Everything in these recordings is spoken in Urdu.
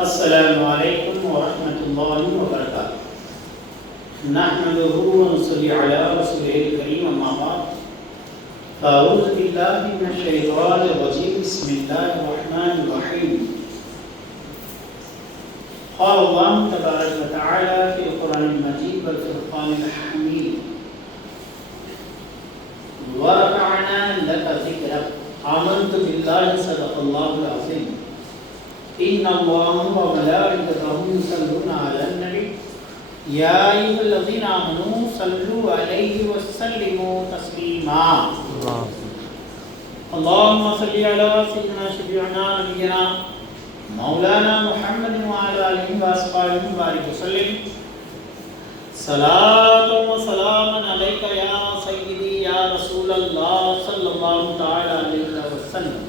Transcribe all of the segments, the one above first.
السلام علیکم ورحمۃ اللہ وبرکاتہ۔ نحمدہ ونصلی علی رسولہ الکریم، اما بعد فاعوذ باللہ من الشیطان الرجیم، بسم اللہ الرحمن الرحیم۔ قال اللہ تبارک و تعالی فی القرآن المجید والفرقان الحمید، ورفعنا لک ذکرک، آمنت باللہ صدق اللہ العظیم۔ ان اللہ وملائکتہ یصلون علی النبی یا ایھا الذین آمنوا صلوا علیہ وسلموا تسلیما۔ اللهم صل علی سیدنا شفیعنا نبینا مولانا محمد وعلی آلہ واصحابہ وبارک وسلم۔ صلاۃ و سلام علیک یا سیدی یا رسول اللہ صلی اللہ تعالی علیہ وسلم۔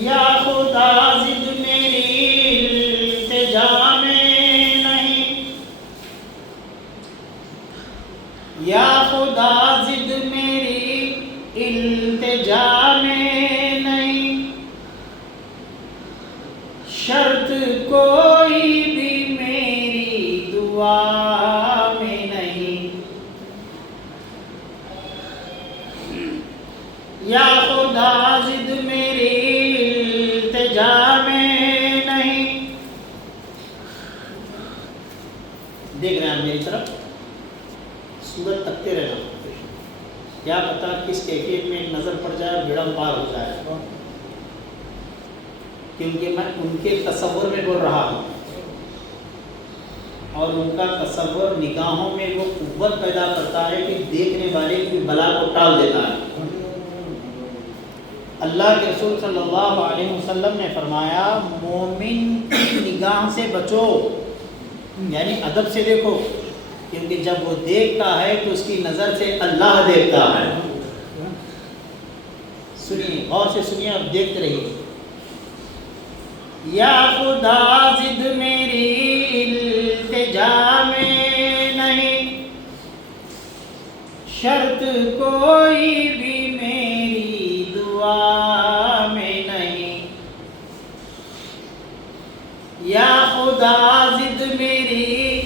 یا خدا ضد میری التجا میں نہیں، یا خدا ضد میری التجا میں نہیں، شرط کوئی بھی میری دعا میں نہیں، یا خدا ضد میری میں نہیں۔ دیکھ رہے ہیں میری طرف، سورت تکتے رہنا، کیا پتا کس کیفیت میں نظر پڑ جائے اور بیڑا پار ہو جائے، کیونکہ میں ان کے تصور میں بول رہا ہوں اور ان کا تصور نگاہوں میں وہ قوت پیدا کرتا ہے کہ دیکھنے والے کی بلا کو ٹال دیتا ہے۔ اللہ کے رسول صلی اللہ علیہ وسلم نے فرمایا مومن کی نگاہ سے بچو، یعنی ادب سے دیکھو، کیونکہ جب وہ دیکھتا ہے تو اس کی نظر سے اللہ دیکھتا ہے۔ سنیے، غور سے سنیے اور دیکھتے رہیے۔ یا خدا ضد میری التجا میں نہیں، شرط کوئی بھی میری دعا میں نہیں، یا خدا ضد میری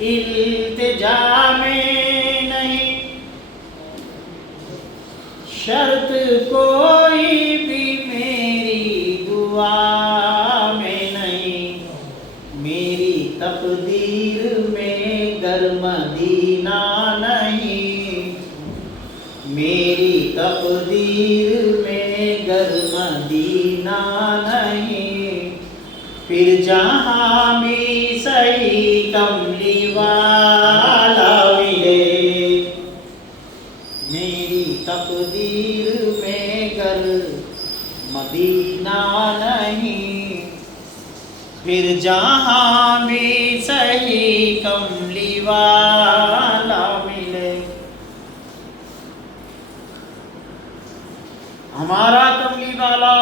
التجا میں نہیں، شرط کوئی بھی میری دعا میں نہیں، میری تقدیر میں گر مدینہ نہیں، میری تقدیر میں گر مدینہ نہیں، پھر جہاں بھی صحیح کملی والا ملے، میری تقدیر میں گر مدینہ نہیں، پھر جہاں بھی صحیح کملی والا ملے۔ ہمارا کملی والا،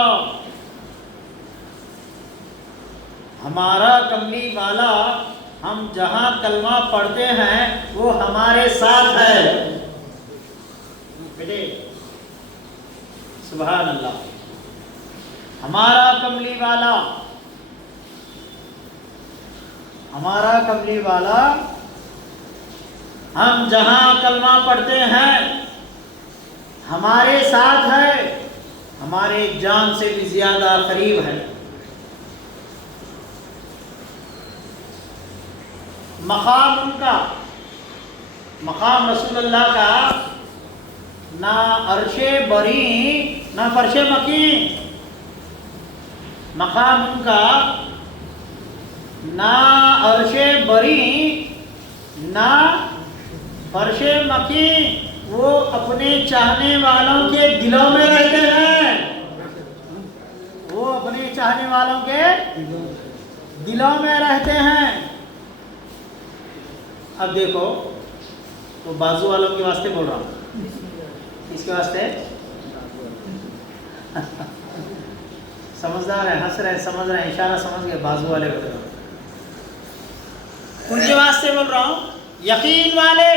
ہمارا کملی والا، ہم جہاں کلمہ پڑھتے ہیں وہ ہمارے ساتھ ہے۔ بیٹے سبحان اللہ، ہمارا کملی والا، ہمارا کملی والا، ہم جہاں کلمہ پڑھتے ہیں ہمارے ساتھ ہے، ہمارے جان سے بھی زیادہ قریب ہے۔ مقام ان کا، مقام رسول اللہ کا، نہ عرش بری نہ فرش مکین، مقام ان کا نہ عرش بری نہ فرش مکین، وہ اپنے چاہنے والوں کے دلوں میں رہتے ہیں، وہ اپنے چاہنے والوں کے دلوں میں رہتے ہیں۔ اب دیکھو، وہ بازو والوں کے واسطے بول رہا ہوں، اس کے واسطے سمجھدار ہے، ہنس رہے، سمجھ رہے ہیں، اشارہ سمجھ گئے، بازو والے بول رہا ہوں، ان کے واسطے بول رہا ہوں۔ یقین والے،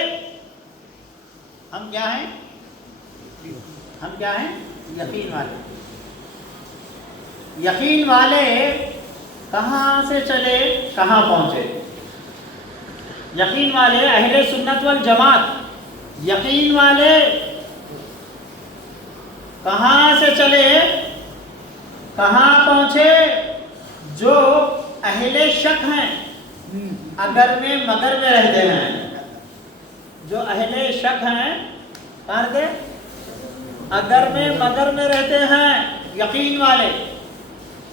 ہم کیا ہیں؟ ہم کیا ہیں؟ یقین والے. یقین والے کہاں سے چلے کہاں پہنچے؟ یقین والے اہل سنت والجماعت. یقین والے کہاں سے چلے کہاں پہنچے؟ جو اہل شک ہیں، اگر میں مگر میں رہتے ہیں. جو اہل شک ہیں کہاں رہتے؟ اگر میں مگر میں رہتے ہیں. یقین والے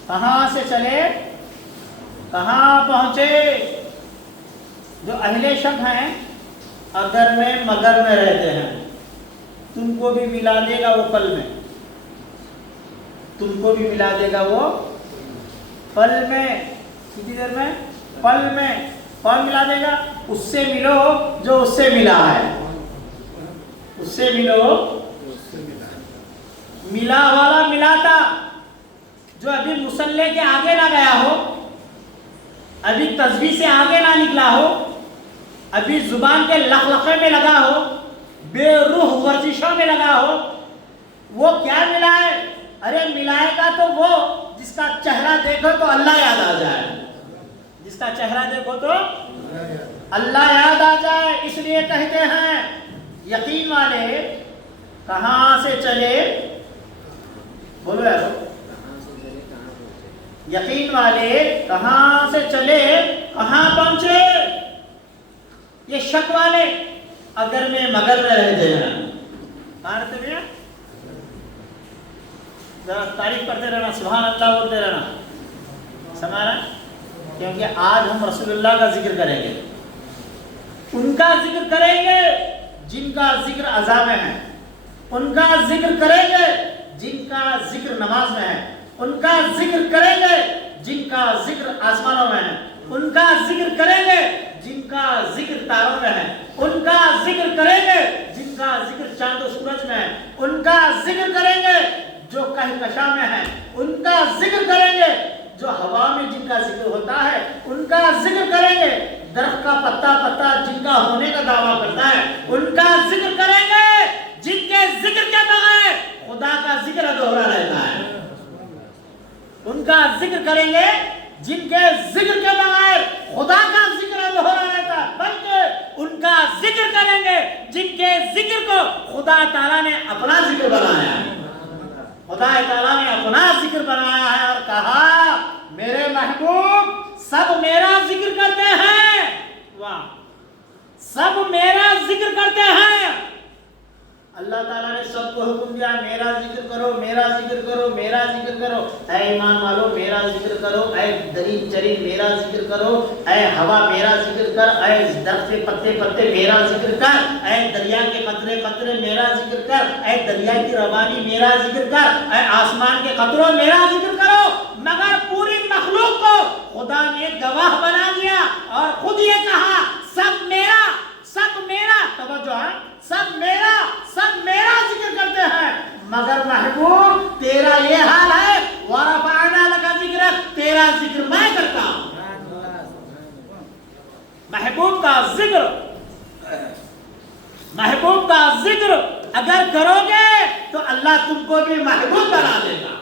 کہاں سے چلے کہاں پہنچے؟ جو اہل شک ہیں اگر میں مگر میں رہتے ہیں. تم کو بھی ملا دے گا وہ پل میں، تم کو بھی ملا دے گا وہ پل میں. کتنی دیر میں؟ پل میں. کون ملا دے گا؟ اس سے ملو جو اس سے ملا ہے. اس سے ملو. ملا والا ملاتا. جو ابھی مصلے کے آگے نہ گیا ہو، ابھی تسبیح سے آگے نہ نکلا ہو، ابھی زبان کے لخلخے میں لگا ہو، بے روح ورزشوں میں لگا ہو، وہ کیا ملائے؟ ارے ملائے گا تو وہ جس کا چہرہ دیکھو تو اللہ یاد آ جائے. جس کا چہرہ دیکھو تو اللہ یاد آ جائے. اس لیے کہتے ہیں یقین والے کہاں سے چلے؟ بولو یار. یقین والے کہاں سے چلے کہاں پہنچے؟ یہ شک والے اگر میں مگر میں رہتے ہیں. کہاں رہتے ہیں؟ ذرا تعریف کرتے رہنا، سبحان اللہ بولتے رہنا. سمجھ رہا؟ کیونکہ آج ہم رسول اللہ کا ذکر کریں گے، ان کا ذکر کریں گے جن کا ذکر عذاب میں ہے، ان کا ذکر کریں گے جن کا ذکر نماز میں ہے، ان کا ذکر کریں گے جن کا ذکر آسمانوں میں ہے، ان کا ذکر کریں گے جن کا ذکر تاروں میں ہے، ان کا ذکر کریں گے جن کا ذکر چاند و سورج میں ہے، ان کا ذکر کریں گے جو کہکشاں میں ہے، ان کا ذکر کریں گے جو ہوا میں جن کا ذکر ہوتا ہے، ان کا ذکر کریں گے درخت کا پتا پتا جن کا ہونے کا دعویٰ کرتا ہے، ان کا ذکر کریں گے جن کے ذکر کے بغیر خدا کا ذکر ادھورا رہتا ہے. ان کا ذکر کریں گے جن کے ذکر کے بغیر خدا کا ذکر ادھورا رہتا ہے، بلکہ ان کا ذکر کریں گے جن کے ذکر کو خدا تعالیٰ نے اپنا ذکر بنایا ہے. خدا تعالیٰ نے اپنا ذکر بنایا ہے اور کہا میرے محبوب سب میرا ذکر کرتے ہیں. واہ، سب میرا ذکر کرتے ہیں. اللہ تعالیٰ نے سب کو حکم دیا میرا ذکر کرو، میرا ذکر کرو، میرا ذکر کرو. اے ایمان والو میرا ذکر کرو، اے درین چرین میرا ذکر کرو، اے ہوا میرا ذکر کر، اے درخت کے پتے پتے میرا ذکر کر، اے دریا کے قطرے قطرے میرا ذکر کر، اے دریا کی روانی میرا ذکر کر، اے آسمان کے قطروں میرا ذکر کرو. مگر پوری مخلوق کو خدا نے گواہ بنا دیا اور خود یہ کہا سب میرا، سب میرا. توجہ ہے، سب میرا ذکر کرتے ہیں. مگر محبوب تیرا یہ حال ہے وَرَفَعْنَا لَكَ ذِكْرَكَ، تیرا ذکر میں کرتا ہوں. محبوب کا ذکر، محبوب کا ذکر اگر کرو گے تو اللہ تم کو بھی محبوب بنا دے گا.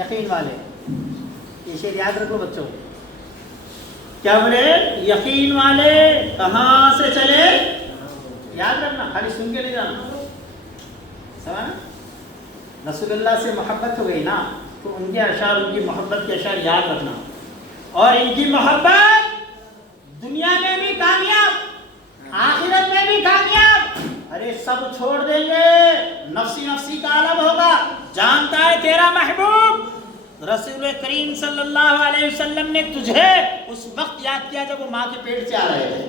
یقین والے یہ شعر یاد رکھو بچوں. کیا بولے؟ یقین والے کہاں سے چلے؟ یاد رکھنا، خالی سن کے نہیں جانا. سمجھا؟ رسول اللہ سے محبت ہو گئی نا تو ان کے اشعار، ان کی محبت کے اشعار یاد رکھنا. اور ان کی محبت دنیا میں بھی کامیاب، آخرت میں بھی کامیاب. ارے سب چھوڑ دیں گے، نفسی نفسی کا عالم ہوگا. جانتا ہے تیرا محبوب رسول کریم صلی اللہ علیہ وسلم نے تجھے اس وقت یاد کیا جب وہ ماں کے پیٹ سے آ رہے تھے.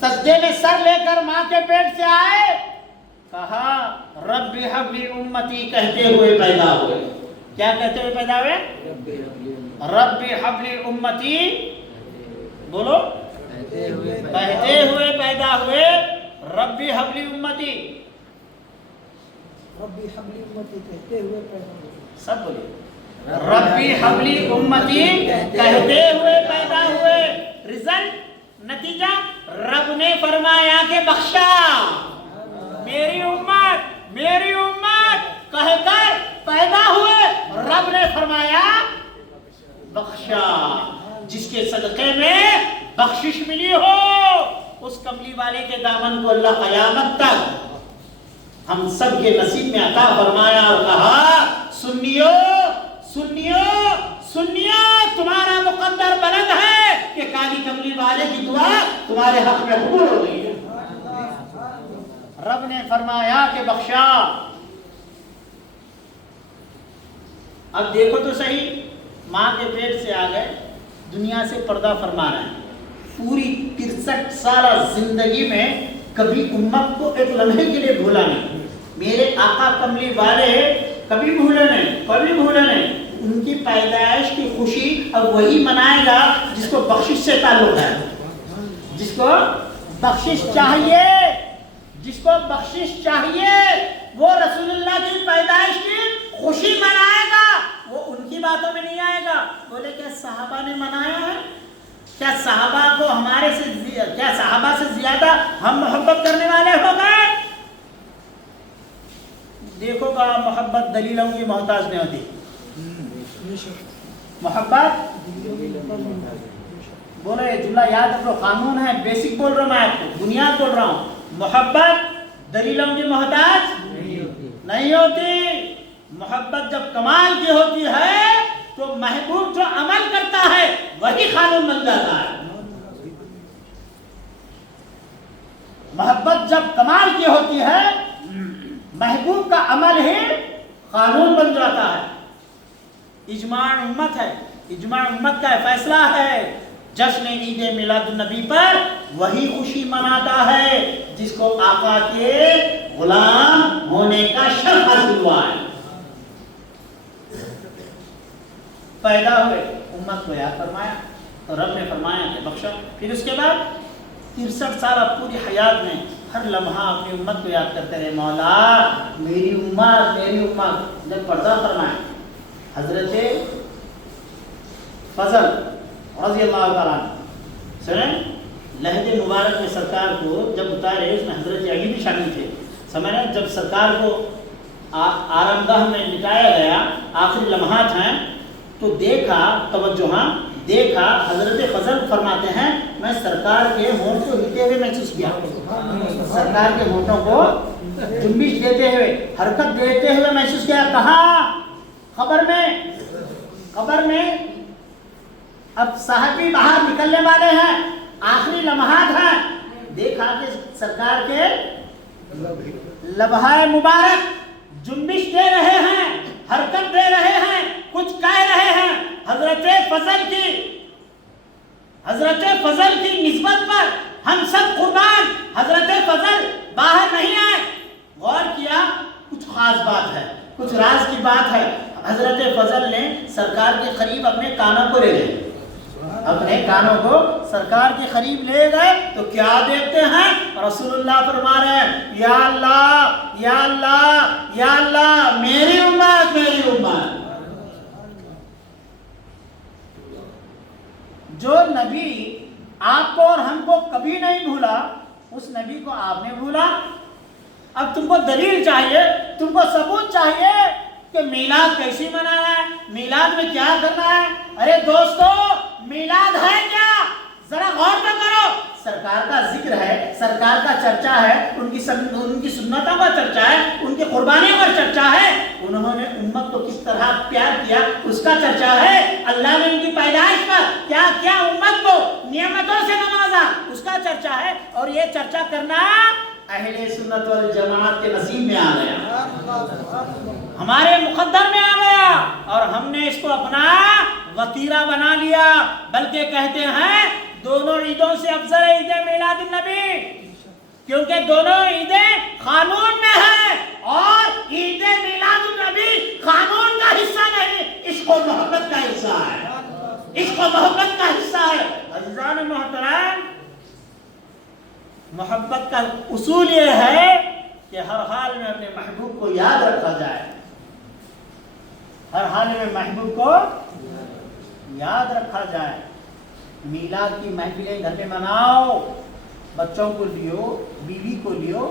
سجدے میں سر لے کر ماں کے پیٹ سے آئے، کہا رب ہب لی امتی کہتے ہوئے پیدا ہوئے. کیا کہتے ہوئے پیدا ہوئے؟ رب ہب لی امتی. بولو، کہتے ہوئے پیدا ہوئے. رب ہب لی امتی، ربی حبلی امتی کہتے ہوئے پیدا ہوئے. سب بولیے ربی حبلی امتی کہتے ہوئے پیدا ہوئے. رزلٹ، نتیجہ رب نے فرمایا کہ بخشا، میری امت کہہ کر پیدا ہوئے، رب نے فرمایا بخشا۔ جس کے صدقے میں بخشش ملی ہو اس کملی والے کے دامن کو اللہ قیامت تک ہم سب کے نصیب میں عطا فرمایا اور کہا سنیو تمہارا مقدر بلند ہے کہ کالی کملی والے کی دعا تمہارے حق میں قبول ہو گئی ہے۔ رب نے فرمایا کہ بخشا۔ اب دیکھو تو صحیح، ماں کے پیٹ سے آ گئے، دنیا سے پردہ فرما رہے ہیں، پوری 63 سالہ زندگی میں کبھی امت کو ایک لمحے کے لیے بھولا نہیں۔ میرے آقا کملی والے کبھی بھولے نہیں، ان کی پیدائش کی خوشی اب وہی منائے گا جس کو بخشش سے تعلق ہے، جس کو بخشش چاہیے وہ رسول اللہ کی پیدائش کی خوشی منائے گا، وہ ان کی باتوں میں نہیں آئے گا۔ بولے کیا صحابہ نے منایا ہے؟ کیا صحابہ سے زیادہ ہم محبت کرنے والے ہو گئے؟ دیکھو گا محبت دلیلوں کی محتاج نہیں ہوتی، محبت بولو، یہ جملہ یاد رکھو، قانون ہے، بیسک بول رہا ہوں میں آپ کو، بنیاد بول رہا ہوں، محبت دلیلوں کی محتاج نہیں ہوتی۔ محبت جب کمال کی ہوتی ہے تو محبوب جو عمل کرتا ہے وہی قانون بن جاتا ہے۔ محبت جب کمال کی ہوتی ہے محبوب کا عمل ہی قانون بن جاتا ہے۔ اجماع امت کا فیصلہ ہے، جشن عید میلاد النبی پر وہی خوشی مناتا ہے جس کو آقا کے غلام ہونے کا شرف حاصل ہوا ہے۔ پیدا ہوئے، امت کو یاد فرمایا تو رب نے فرمایا کہ بخشا۔ پھر اس کے بعد 63 سالہ پوری حیات میں ہر لمحہ اپنی امت کو یاد کرتے رہے، مولا میری امت۔ جب پردہ فرمایا حضرت فضل رضی اللہ تعالیٰ عنہ سنیں، لہد مبارک میں سرکار کو جب اتارے، اس میں حضرت علی بھی شامل تھے، سمجھیں جب سرکار کو آرامگاہ میں لٹایا گیا، آخری لمحات ہیں تو دیکھا حضرت فضل فرماتے ہیں میں سرکار کے ہونٹ کو ہلتے ہوئے محسوس کیا، سرکار کے ہونٹوں کو جنبش دیتے ہوئے، حرکت دیتے ہوئے محسوس کیا۔ کہاں؟ قبر میں اب صحابی باہر نکلنے والے ہیں، آخری لمحات ہیں، دیکھا کہ سرکار کے لبہائے مبارک جنبش دے رہے ہیں، حرکت دے رہے ہیں، کچھ کہہ رہے ہیں۔ حضرت فضل کی نسبت پر ہم سب قربان، حضرت فضل باہر نہیں آئے، غور کیا کچھ خاص بات ہے، کچھ راز کی بات ہے۔ حضرت فضل نے سرکار کے قریب اپنے کانوں کو لے گئے، سرکار کے قریب لے گئے تو کیا دیکھتے ہیں؟ رسول اللہ فرما رہے ہیں یا اللہ میری امت۔ جو نبی آپ کو اور ہم کو کبھی نہیں بھولا، اس نبی کو آپ نے بھولا۔ اب تم کو دلیل چاہیے، تم کو ثبوت چاہیے کہ میلاد کیسی منانا ہے، میلاد میں کیا کرنا ہے۔ ارے دوستو، میلاد ہے کیا؟ ذرا غور تو کرو۔ سرکار کا ذکر ہے، سرکار کا چرچا ہے، ان کی سنتوں کا چرچا ہے، ان کی قربانیوں کا چرچا ہے، انہوں نے امت کو کس طرح پیار کیا اس کا چرچا ہے، اللہ نے ان کی پیدائش پر کیا کیا امت کو نعمتوں سے نوازا اس کا چرچا ہے، اور یہ چرچا کرنا اہل سنت والجماعت کے نصیب میں آ گیا، ہمارے مقدر میں آ گیا، اور ہم نے اس کو اپنا وتیرہ بنا لیا۔ بلکہ کہتے ہیں دونوں عیدوں سے افضل ہے عید میلاد النبی، کیونکہ دونوں عیدیں قانون میں ہیں، اور عید میلاد النبی قانون کا حصہ نہیں، عشق و محبت کا حصہ ہے، عشق و محبت کا حصہ ہے۔ عزیزان محترم، محبت کا اصول یہ ہے کہ ہر حال میں اپنے محبوب کو یاد رکھا جائے، ہر حال میں محبوب کو یاد رکھا جائے۔ میلاد کی محفلیں گھر میں مناؤ، بچوں کو لیو، بیوی کو لیو،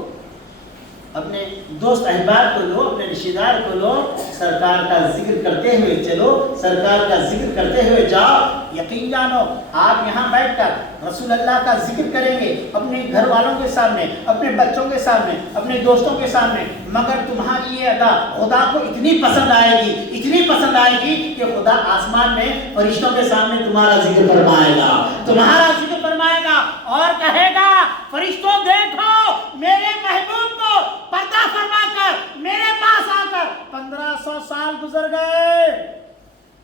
اپنے دوست احباب کو لو، اپنے رشتہ دار کو لو، سرکار کا ذکر کرتے ہوئے چلو، سرکار کا ذکر کرتے ہوئے جاؤ۔ یقین جانو آپ یہاں بیٹھ کر رسول اللہ کا ذکر کریں گے اپنے گھر والوں کے سامنے، اپنے بچوں کے سامنے، اپنے دوستوں کے سامنے، مگر تمہاری یہ ادا خدا کو اتنی پسند آئے گی، اتنی پسند آئے گی کہ خدا آسمان میں فرشتوں کے سامنے تمہارا ذکر فرمائے گا، تمہارا ذکر فرمائے گا اور کہے گا فرشتوں دیکھو میرے محبوب کو پردہ فرما کر میرے پاس آ کر 1500 سال گزر گئے،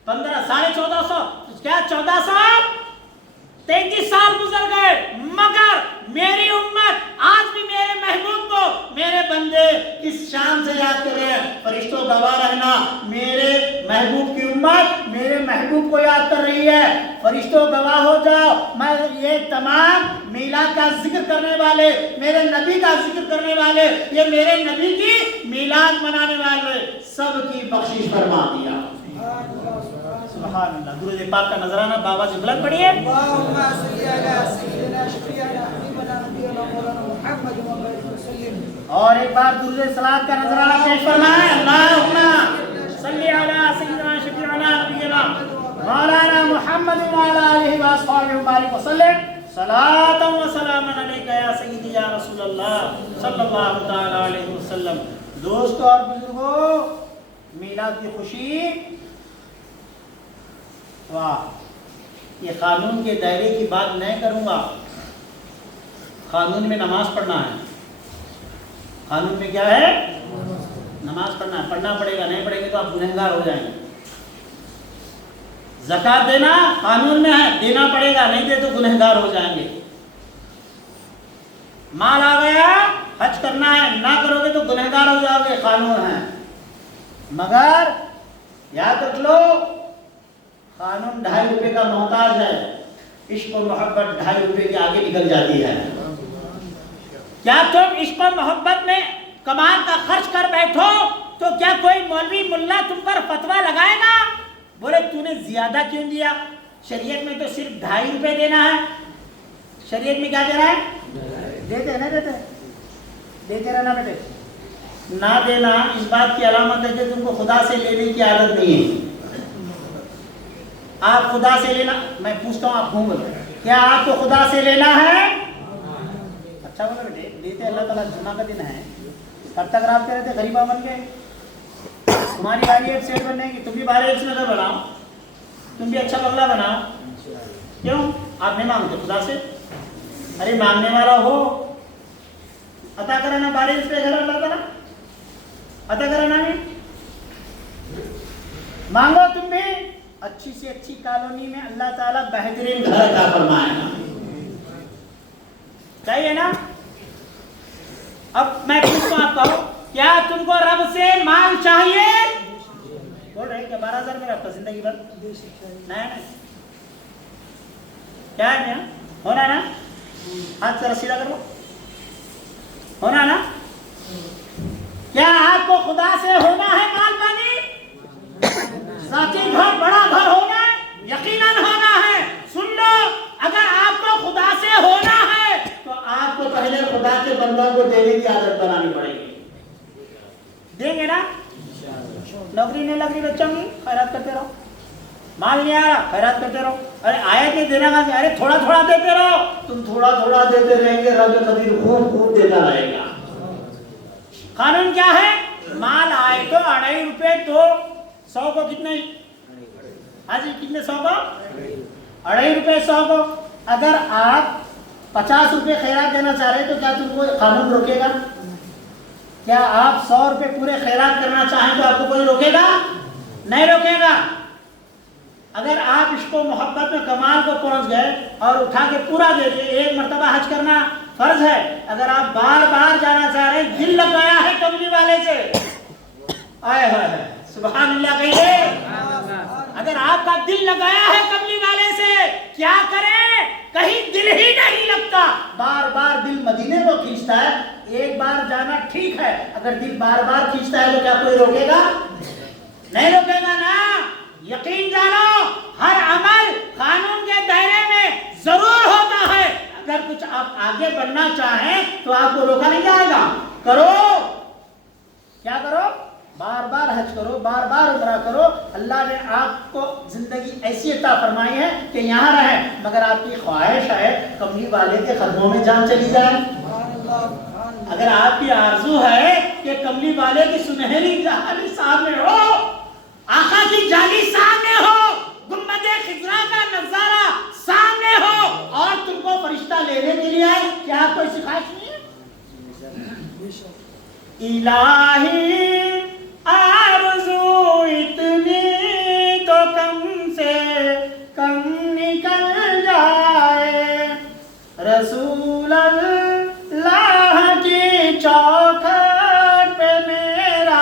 1450 کیا 1433 سال گزر گئے، مگر میری امت آج بھی میرے محبوب کو، میرے بندے کس شان سے یاد کر رہے ہیں؟ فرشتوں گواہ رہنا میرے محبوب کی امت میرے محبوب کو یاد کر رہی ہے، فرشتوں گواہ ہو جاؤ۔ میں یہ تمام میلاد کا ذکر کرنے والے، میرے نبی کا ذکر کرنے والے، یہ میرے نبی کی میلاد منانے والے سب کی بخشش فرما دیا۔ سبحان اللہ۔ درود پاک کا نذرانہ بابا سے بلند پڑھیے۔ اللهم صل على سيدنا شفيعنا حبيبنا نبينا مولانا محمد وسلم۔ اور ایک بار درود صلوات کا نذرانہ پیش فرمائیں۔ اللہم صل علی سیدنا شفیعنا نبینا مولانا محمد وعلی آلہ واصحابہ وبارک وسلم۔ صلاۃ و سلام علیک یا سیدی یا رسول اللہ صلی اللہ تعالی علیہ وسلم۔ دوستو اور بزرگوں، میلاد کی خوشی، واہ، یہ قانون کے دائرے کی بات نہیں کروں گا۔ قانون میں نماز پڑھنا ہے، قانون میں کیا ہے؟ نماز پڑھنا ہے، پڑھنا پڑے گا، نہیں پڑھیں گے تو آپ گنہگار ہو جائیں گے۔ زکوٰۃ دینا قانون میں ہے، دینا پڑے گا، نہیں دے تو گنہگار ہو جائیں گے۔ مال آ گیا، حج کرنا ہے، نہ کرو گے تو گنہگار ہو جاؤ گے، قانون ہے۔ مگر یاد رکھ لو قانون 2.5 روپے کا محتاج ہے، عشق و محبت 2.5 روپے کے آگے نکل جاتی ہے۔ کیا تم عشق و محبت میں کمال کا خرچ کر بیٹھو تو کیا کوئی مولوی ملا تم پر فتویٰ لگائے گا؟ بولے تو نے زیادہ کیوں دیا؟ شریعت میں تو صرف 2.5 روپے دینا ہے۔ شریعت میں کیا دینا ہے؟ دیتے ہیں، دیتے رہنا بیٹے۔ نہ دینا اس بات کی علامت ہے کہ تم کو خدا سے لینے کی عادت نہیں ہے۔ آپ خدا سے لینا، میں پوچھتا ہوں آپ گھوم لو، کیا آپ کو خدا سے لینا ہے؟ اچھا بولے بیٹے، دیتے اللہ تعالیٰ جمعہ کا دن ہے، کب تک رابطے رہتے غریبہ بن کے؟ تمہاری باری ایک سیٹ بننے کی، تم بھی بارے ایک سے نظر بناؤ، تم بھی اچھا بنگلہ بناؤ۔ کیوں آپ نہیں مانگتے خدا سے؟ ارے مانگنے والا ہو، عطا کرانا بارے اس پہ گھر اللہ تعالیٰ عطا کرانا بھی مانگو، تم بھی اچھی سے اچھی کالونی میں اللہ تعالیٰ بہترین گھر عطا فرمائے گا، چاہیے نا؟ اب میں پوچھتا ہوں آپ کو، کیا تم کو رب سے مال چاہیے؟ بول رہے کہ 12,000 میں آپ کا زندگی بھر نہیں، کیا ہے میاں؟ ہونا نا؟ ہاتھ سے رسیدہ کرو، ہونا نا؟ کیا آپ کو خدا سے ہونا ہے مال پانی؟ ذاتی گھر، بڑا گھر ہونا ہے، یقیناً ہونا ہے۔ سن لو، اگر آپ کو خدا سے ہونا ہے تو آپ کو پہلے خدا کے بندوں کو دینے کی عادت بنانی پڑے گی۔ دیں گے نا؟ نوکری نہیں لگ رہی بچوں کی، خیرات کرتے رہو۔ مال نہیں آ رہا، خیرات کرتے رہو۔ ارے آیا کہ دینا کا، ارے تھوڑا تھوڑا دیتے رہو۔ تم تھوڑا تھوڑا دیتے رہیں گے، رب قدیر خوب خوب دیتا رہے گا۔ قانون کیا ہے؟ مال آئے تو 2.5 روپے تو 100 کو کتنے؟ ہاں جی کتنے 100 کو؟ 2.5 روپے 100 کو۔ اگر آپ 50 روپے خیرات دینا چاہ رہے تو کیا تم کو قانون روکے گا؟ کیا آپ 100 روپے پورے خیرات کرنا چاہیں تو آپ کو کوئی روکے گا؟ نہیں روکے گا۔ اگر آپ عشق و محبت میں کمال کو پہنچ گئے اور اٹھا کے پورا دے دیے، 1 مرتبہ حج کرنا فرض ہے، اگر آپ بار بار جانا چاہ رہے ہیں، دل لگایا ہے کملی والے سے، آئے ہوئے سبحان اللہ کہیے، اگر آپ کا دل لگایا ہے کملی والے سے، کیا کریں؟ کہیں دل ہی نہیں لگتا، بار بار دل مدینے کو کھینچتا ہے۔ ایک بار جانا ٹھیک ہے، اگر دل بار بار کھینچتا ہے تو کیا کوئی روکے گا؟ نہیں روکے گا نا۔ یقین جانو، ہر عمل قانون کے دائرے میں ضرور ہوتا ہے۔ اگر کچھ آپ آگے بڑھنا چاہیں تو آپ کو روکا نہیں جائے گا. کرو. کیا کرو؟ بار بار حج کرو، بار بار عمرہ کرو. اللہ نے آپ کو زندگی ایسی عطا فرمائی ہے کہ یہاں رہیں، مگر آپ کی خواہش ہے کملی والے کے قدموں میں جان چلی جائے. اگر آپ کی آرزو ہے کہ کملی والے کی سنہری جہانی سامنے ہو، آقا کی جالی سامنے ہو، گنبد خضرا کا نظارہ سامنے ہو، اور تم کو فرشتہ لینے کے لیے آئے، کیا کوئی سفارش نہیں ہے؟ الہی آرزو اتنی تو کم سے کم نکل جائے، رسول اللہ کی چوکھٹ پہ میرا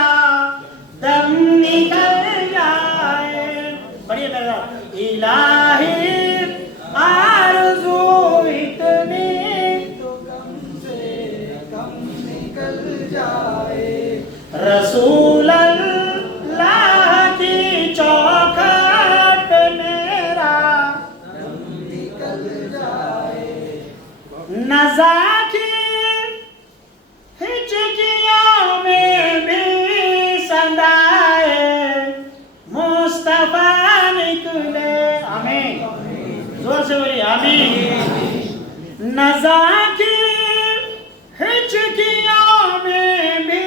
دم نکل جائے. پڑھیے میرا. الہی آرزو اتنی تو کم سے کم نکل جائے، رسول اللہ کی چوکھٹ پہ میرا دم نکل جائے. نذاکر ہچکیوں میں بھی صدائے مصطفیٰ نکلے. آمین. زور سے بولیے آمین. نذاکر ہچکیوں میں بھی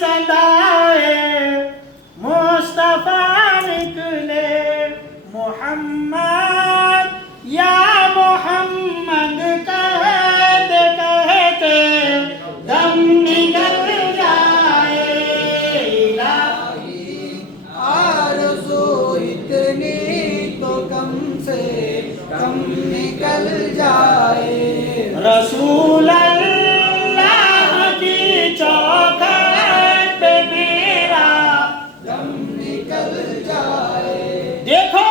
صدائے مصطفیٰ نکلے. محمد یا محمد کہتے کہتے دم نکل جائے. الہی آرزو اتنی تو کم سے کم نکل جائے، رسول اللہ کی چوکھٹ پہ میرا دم نکل جائے. دیکھو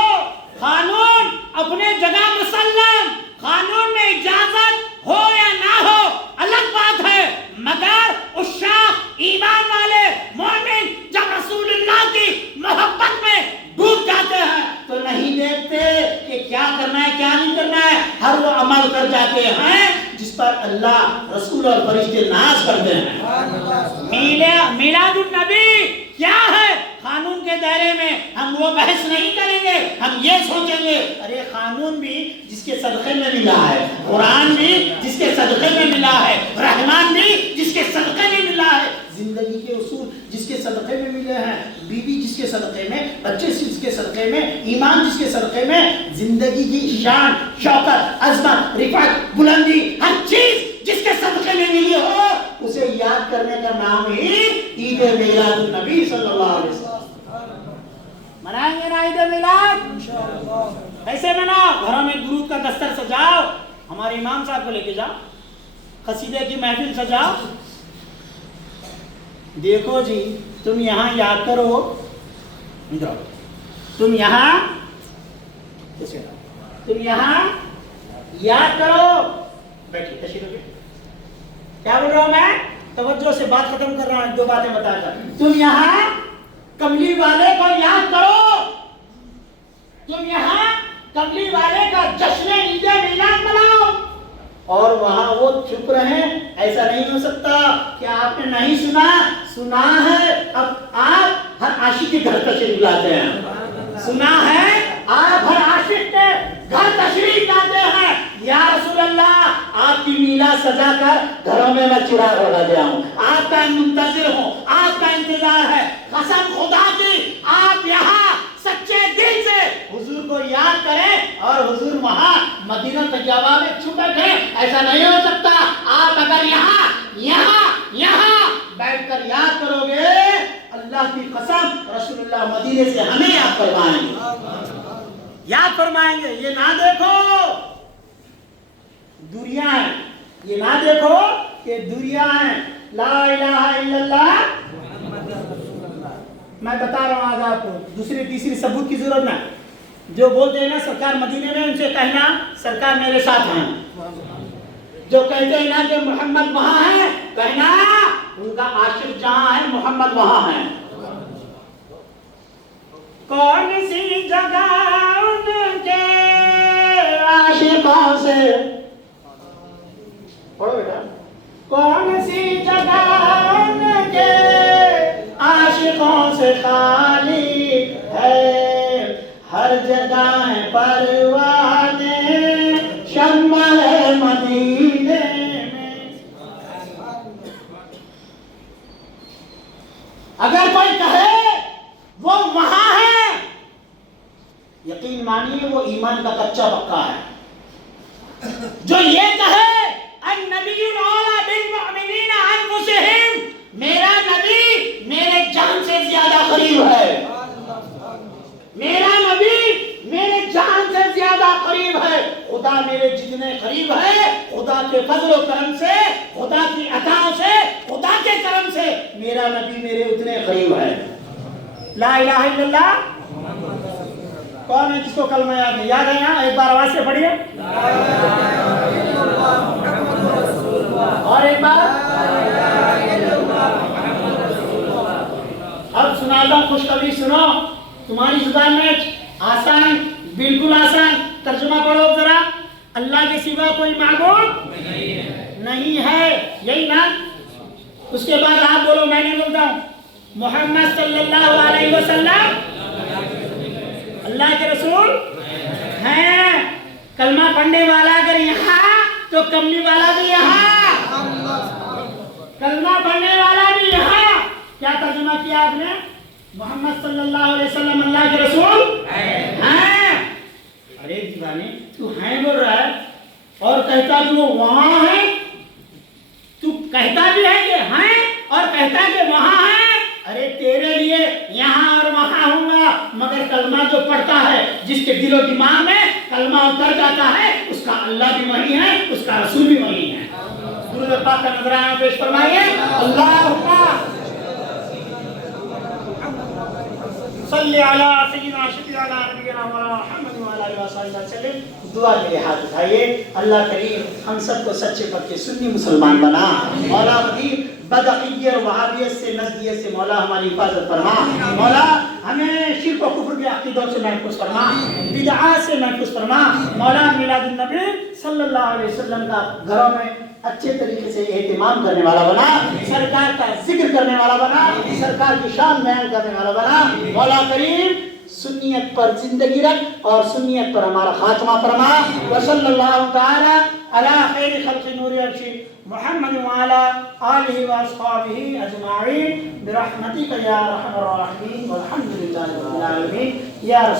قانون اپنے جگہ مسلم، قانون میں اجازت ہو یا نہ ہو الگ بات ہے، مگر عشاق ایمان والے مومن جب رسول اللہ کی محبت میں ڈوب جاتے ہیں تو نہیں دیکھتے کہ کیا کرنا ہے کیا نہیں کرنا ہے، ہر وہ عمل کر جاتے ہیں جس پر اللہ رسول اور فرشتے ناز کرتے ہیں. میلاد النبی کیا ہے؟ قانون کے دائرے میں ہم وہ بحث نہیں کریں گے، ہم یہ سوچیں گے ارے قانون بھی جس کے صدقے میں ملا ہے، قرآن بھی جس کے صدقے میں ملا ہے، رحمان بھی جس کے صدقے میں ملا ہے، زندگی کے اصول جس کے صدقے میں ملے ہیں، بیوی جس کے صدقے میں، بچے جس کے صدقے میں، ایمان جس کے صدقے میں، زندگی کی شان، شوکت، عظمت، رفعت، بلندی، ہر چیز جس کے صدقے میں ملی ہو اسے یاد کرنے کا نام ہی عید میلاد النبی صلی اللہ علیہ وسلم. منائیں گے نا عید میلاد؟ کیسے مناؤ؟ گھروں میں درود کا دستر سجاؤ، ہمارے امام صاحب کو لے کے جاؤ، قصیدے کی محفل سجاؤ. دیکھو جی تم یہاں یاد کرو، تم یہاں یاد کرو. بیٹھیے تشریف رکھیے. کیا بول رہا ہوں میں؟ توجہ سے بات ختم کر رہا ہوں، دو باتیں بتا کر. تم یہاں کملی والے کو یاد کرو، تم یہاں کملی والے کا جشن عید میلاد مناؤ، اور وہاں وہ چپ رہیں. ایسا نہیں ہو سکتا کہ آپ نے نہیں سنا ہے. اب آپ ہر عاشق کے گھر تشریف لاتے ہیں، سنا ہے آپ ہر عاشق کے گھر تشریف لاتے ہیں. یا رسول اللہ آپ کی میلاد سجا کر گھروں میں چراغ لگا دیا ہوں، آپ کا منتظر ہوں، آپ کا انتظار ہے. قسم خدا کی آپ یہاں سچے دل سے حضور کو یاد کریں اور حضور وہاں مدینہ طیبہ میں چھپ بیٹھے. ایسا نہیں ہو سکتا. آپ اگر یہاں بیٹھ کر یاد کرو گے اللہ کی قسم رسول اللہ مدینے سے ہمیں یاد فرمائیں گے. یہ نہ دیکھو دوریا ہے، یہ نہ دیکھو کہ دوریا ہے. لا الہ الا اللہ میں بتا رہا ہوں آج آپ کو، دوسری تیسری ثبوت کی ضرورت نہ. جو بولتے ہیں نا سرکار مدینے میں، ان سے کہنا سرکار میرے ساتھ ہیں. جو کہتے ہیں نا کہ محمد وہاں ہے، کہنا ان کا عاشق جہاں ہے محمد وہاں ہے. کون سی جگہ ان کے عاشقوں سے کون سی جگہ کے عاشقوں سے خالی ہے، ہر جگہ پروانے شمع مدینے میں۔ اگر کوئی کہے وہ وہاں ہے، یقین مانیے وہ ایمان کا کچا پکا ہے۔ جو یہ کہے النبی اولی بالمؤمنین انفسہم، میرا نبی میرے جان سے زیادہ قریب ہے، میرا نبی میرے جان سے زیادہ قریب ہے، خدا میرے جتنے قریب ہے، خدا کے فضل و کرم سے، خدا کی عطاؤں سے، خدا کے کرم سے میرا نبی میرے اتنے قریب ہے۔ لا الہ الا اللہ کون ہے جس کو کلمہ یاد نہیں؟ یاد ہے نا؟ ایک بار آواز سے پڑھیے، اور ایک بار۔ اب سناتا ہوں خوشخبری، سنو، تمہاری زبان میں آسان، بالکل آسان ترجمہ پڑھو ذرا۔ اللہ کے سوا کوئی معبود نہیں ہے، یہی نا؟ اس کے بعد آپ بولو، میں نہیں بولتا ہوں، محمد صلی اللہ علیہ وسلم اللہ کے رسول ہیں۔ کلمہ پڑھنے والا اگر یہاں تو کملی والا بھی یہاں، کلمہ پڑھنے والا بھی یہاں۔ کیا ترجمہ کیا آپ نے؟ محمد صلی اللہ علیہ وسلم اللہ کے رسول ہیں۔ ارے دیوانے، تو ہیں بول رہا ہے اور کہتا کہ وہ وہاں ہے، تو کہتا بھی ہے کہ ہیں اور کہتا کہ وہاں ہے۔ ارے تیرے لیے یہاں اور وہاں ہوں گا، مگر کلمہ جو پڑھتا ہے، جس کے دل و دماغ میں کلمہ اتر جاتا ہے، اس کا اللہ بھی وہی ہے، اس کا رسول بھی وہی ہے۔ درود پاک کا نذرانہ پیش فرمائیے، اللہم صلی علی سیدنا شفیعنا نبینا محمد وعلی آلہ وصحبہ وسلم۔ دعا کے ہاتھ اٹھائیے، اللہ کریم ہم سب کو سچے پکے سنی مسلمان بنا، مولا قدیر بدعقیدیت اور وہابیت سے نزدیت سے مولا ہماری حفاظت فرما، مولا ہمیں شرک و کفر کے عقیدوں سے محفوظ فرما، بدعات سے محفوظ فرما، مولا میلاد النبی صلی اللہ علیہ وسلم کا گھروں میں اچھے طریقے سے اہتمام کرنے والا بنا، سرکار کا ذکر کرنے والا بنا، سرکار کی شان بیان کرنے والا بنا، مولا کریم سنیت پر زندگی رکھ اور سنیت پر ہمارا خاتمہ فرما۔ وصلی اللہ تعالی علی خیر خلق نور عرش محمد وعلی آلہ واصحابہ اجمعین برحمتک یا ارحم الراحمین والحمد للہ رب العالمین۔ یا رسول